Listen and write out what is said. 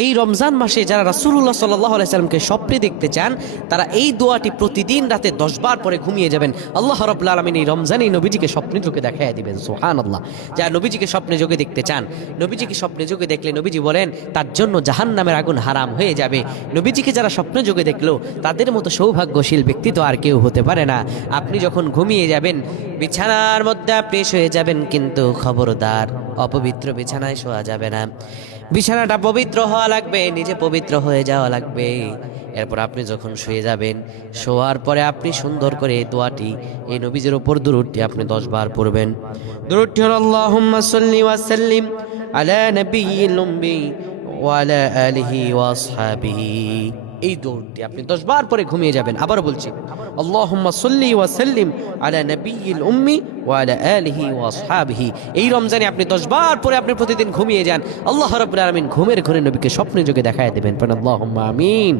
এই রমজান মাসে যারা রাসূলুল্লাহ সাল্লাল্লাহু আলাইহি সাল্লামকে স্বপ্নে দেখতে চান তারা এই দোয়াটি প্রতিদিন রাতে 10 বার পরে ঘুমিয়ে যাবেন। আল্লাহ রাব্বুল আলামিন এই রমজানে নবীজিকে স্বপ্নে যোগে দেখায় দিবেন। সুবহানাল্লাহ। যারা নবীজিকে স্বপ্নে যোগে দেখতে চান, নবীজিকে স্বপ্নে যোগে দেখলে নবীজি বলেন তার জন্য জাহান্নামের আগুন হারাম হয়ে যাবে। নবীজিকে যারা স্বপ্নে যোগে দেখলো তাদের মতো সৌভাগ্যশীল ব্যক্তি তো আর কেউ হতে পারে না। আপনি যখন ঘুমিয়ে যাবেন বিছানার মধ্যে আপনি শুয়ে যাবেন, কিন্তু খবরদার অপবিত্র বিছানায় শোয়া যাবে না। বিছানাটা পবিত্র হওয়া লাগবে, নিজে পবিত্র হয়ে যাওয়া লাগবে। এরপর আপনি যখন শুয়ে যাবেন, শোয়ার পরে আপনি সুন্দর করে এই দোয়াটি, এই নবীজির উপর দুরূদটি আপনি 10 বার পড়বেন। দুরূদটি হলো আল্লাহুম্মা সাল্লি ওয়া সাল্লিম আলা নাবিয়্যিল উম্মি ওয়া আলা আলিহি ওয়া আসহাবিহি। এই দোয়াটি আপনি 10 বার পরে ঘুমিয়ে যাবেন। আবার বলছি, আল্লাহুম্মা সাল্লি ওয়া সাল্লিম আলা নাবিয়্যিল উম্মি ওয়া আলা আলিহি ওয়া আসহাবিহি। এই রমজানে আপনি 10 বার পরে আপনি প্রতিদিন ঘুমিয়ে যান। আল্লাহ রাব্বুল আলামিন ঘুমের ঘরে নবীকে স্বপ্নে যোগে দেখায় দেবেন। আল্লাহুম্মা আমিন।